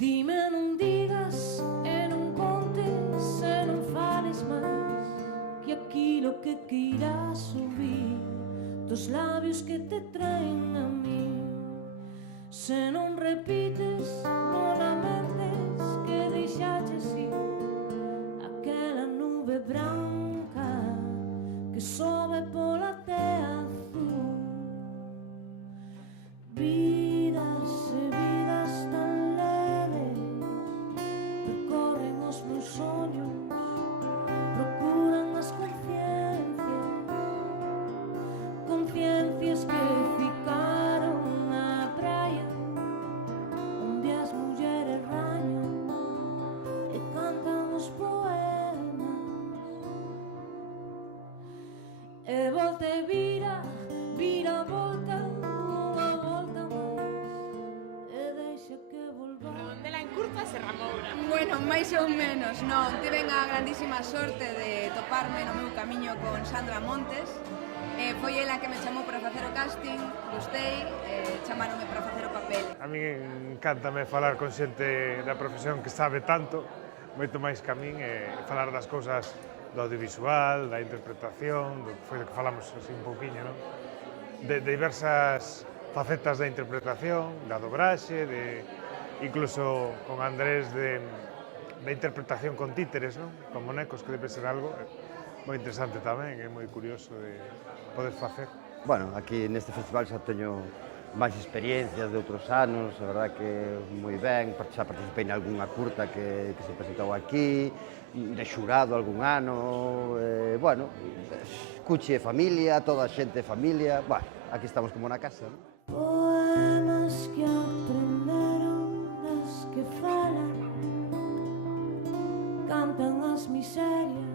Dime, non digas e non contes e non fales máis que aquilo que queiras ouvir dos labios que te traen a mí. Se non repites, non lamentes que deixaches ir aquela nube branca que sobe pola tea azul. Vidas e vidas tan leves percorren os meus sonhos, procuran as conciencias que ficaron na praia onde as mulleres rañan e cantan os poemas. E volta e vira, vira a volta, unha volta máis, e deixa que volva. Redondela en curta, Serramoura. Bueno, máis ou menos, non. Tiven a grandísima sorte de toparme no meu camiño con Sandra Montes. Foi ela que me chamou para facer o casting, gustei, chamaronme para facer o papel. A mí encántame falar con xente da profesión que sabe tanto, moito máis que a min, e falar das cousas do audiovisual, da interpretación, do que foi do que falamos así un pouquiño, non? De diversas facetas da interpretación, da dobraxe, incluso con Andrés de interpretación con títeres, non? Con monecos, que debe ser algo moi interesante tamén, é moi curioso de poder facer. Bueno, aquí neste festival xa teño máis experiencias de outros anos, a verdad que moi ben, xa participei en algunha curta que se presentou aquí, de xurado algún ano, bueno, cuche familia, toda a xente familia, bueno, aquí estamos como na casa, non? Poemas que aprenderon das que falan, cantan as miserias